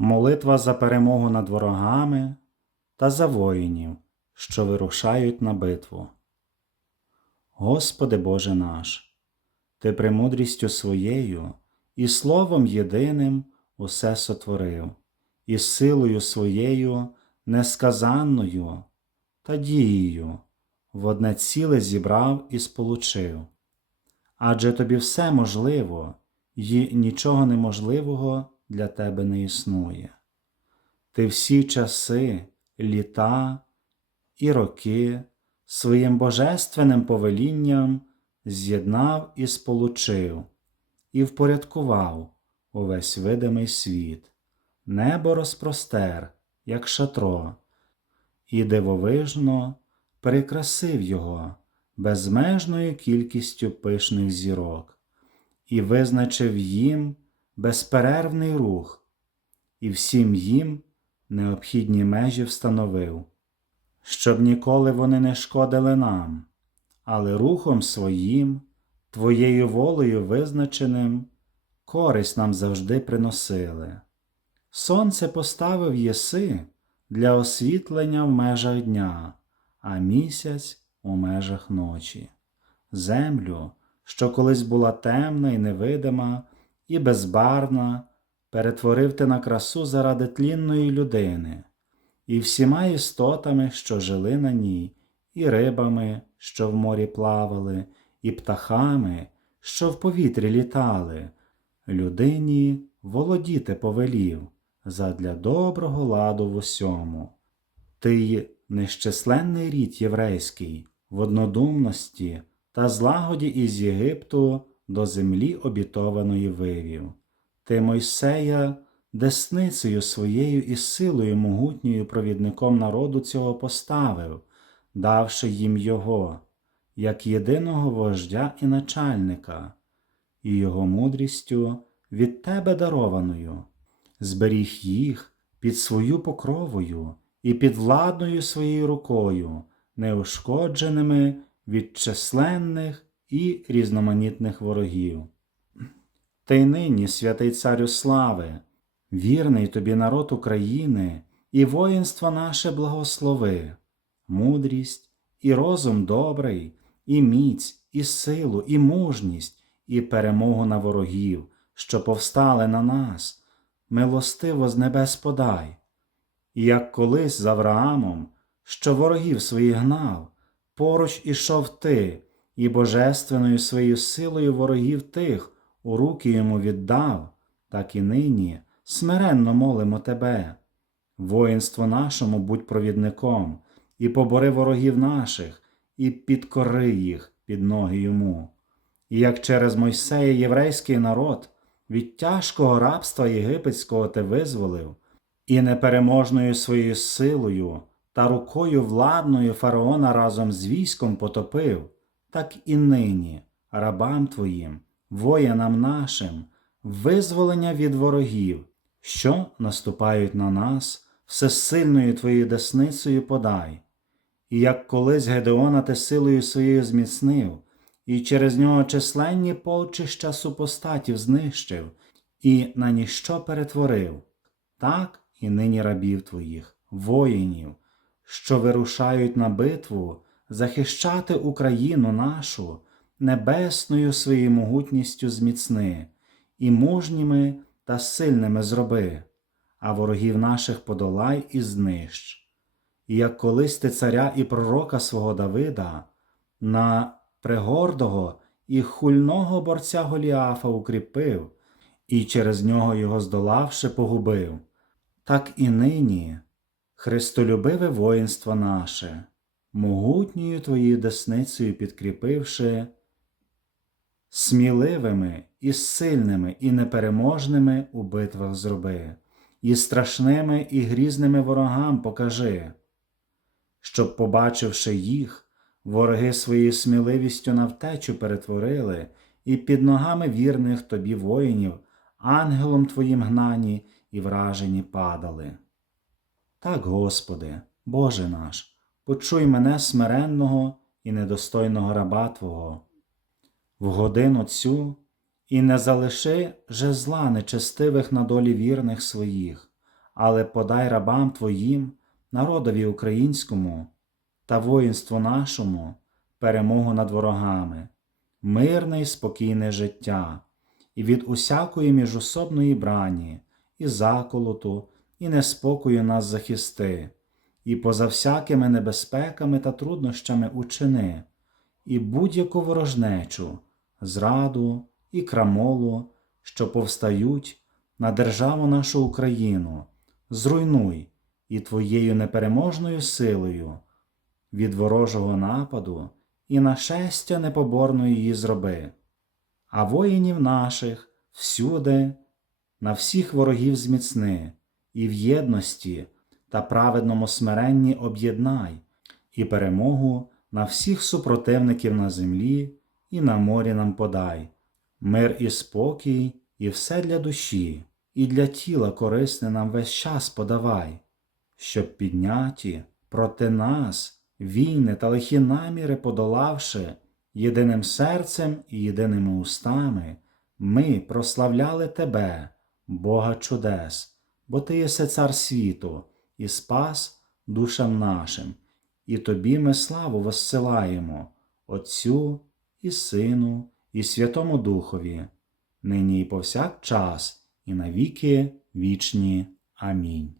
Молитва за перемогу над ворогами та за воїнів, що вирушають на битву. Господи Боже наш, Ти премудрістю своєю і Словом єдиним усе сотворив, і силою своєю несказанною та дією в одне ціле зібрав і сполучив. Адже тобі все можливо, і нічого неможливого для тебе не існує. Ти всі часи, літа і роки своїм божественним повелінням з'єднав і сполучив, і впорядкував увесь видимий світ, небо розпростер, як шатро, і дивовижно прикрасив його безмежною кількістю пишних зірок, і визначив їм безперервний рух, і всім їм необхідні межі встановив, щоб ніколи вони не шкодили нам, але рухом своїм, твоєю волею визначеним, користь нам завжди приносили. Сонце поставив єси для освітлення в межах дня, а місяць у межах ночі. Землю, що колись була темна і невидима, і безбарна, перетворив ти на красу заради тлінної людини, і всіма істотами, що жили на ній, і рибами, що в морі плавали, і птахами, що в повітрі літали, людині володіти повелів задля доброго ладу в усьому. Ти нещисленний рід єврейський, в однодумності та злагоді із Єгипту до землі обітованої вивів. Ти Мойсея десницею своєю і силою могутньою провідником народу цього поставив, давши їм його, як єдиного вождя і начальника, і його мудрістю від тебе дарованою, зберіг їх під свою покровою і під владною своєю рукою, неушкодженими від численних і різноманітних ворогів. Ти й нині, святий царю слави, вірний тобі народ України, і воїнство наше благослови, мудрість і розум добрий, і міць, і силу, і мужність, і перемогу на ворогів, що повстали на нас, милостиво з небес подай. І як колись з Авраамом, що ворогів своїх гнав, поруч ішов ти, і божественною своєю силою ворогів тих у руки йому віддав, так і нині смиренно молимо тебе. Воїнство нашому будь провідником, і побори ворогів наших, і підкори їх під ноги йому. І як через Мойсея єврейський народ від тяжкого рабства єгипетського ти визволив, і непереможною своєю силою та рукою владною фараона разом з військом потопив, так і нині, рабам твоїм, воїнам нашим, визволення від ворогів, що наступають на нас, всесильною твоєю десницею подай. І як колись Гедеона ти силою своєю зміцнив, і через нього численні полчища супостатів знищив, і на ніщо перетворив, так і нині рабів твоїх, воїнів, що вирушають на битву захищати Україну нашу, небесною своєю могутністю зміцни, і мужніми та сильними зроби, а ворогів наших подолай і знищ. І як колись ти царя і пророка свого Давида, на пригордого і хульного борця Голіафа укріпив, і через нього його здолавши, погубив, так і нині, Христолюбиве воїнство наше, могутньою твоєю десницею підкріпивши, сміливими і сильними і непереможними у битвах зроби, і страшними і грізними ворогам покажи, щоб, побачивши їх, вороги своєю сміливістю на втечу перетворили, і під ногами вірних тобі воїнів, ангелом твоїм гнані і вражені падали. Так, Господи, Боже наш, почуй мене смиренного і недостойного раба Твого. В годину цю і не залиши жезла нечестивих на долі вірних своїх, але подай рабам Твоїм, народові українському та воїнству нашому перемогу над ворогами, мирне і спокійне життя, і від усякої міжособної брані, і заколоту, і неспокою нас захисти, і поза всякими небезпеками та труднощами учини, і будь-яку ворожнечу, зраду і крамолу, що повстають на державу нашу Україну, зруйнуй і Твоєю непереможною силою від ворожого нападу і нашестя непоборної її зроби, а воїнів наших всюди, на всіх ворогів зміцни, і в єдності та праведному смиренні об'єднай, і перемогу на всіх супротивників на землі і на морі нам подай, мир і спокій, і все для душі, і для тіла корисне нам весь час подавай, щоб підняті проти нас війни та лихі наміри подолавши, єдиним серцем і єдиними устами, ми прославляли Тебе, Бога чудес, бо Ти єси цар світу і спас душам нашим, і Тобі ми славу воссилаємо, Отцю і Сину, і Святому Духові, нині і повсякчас, і навіки вічні. Амінь.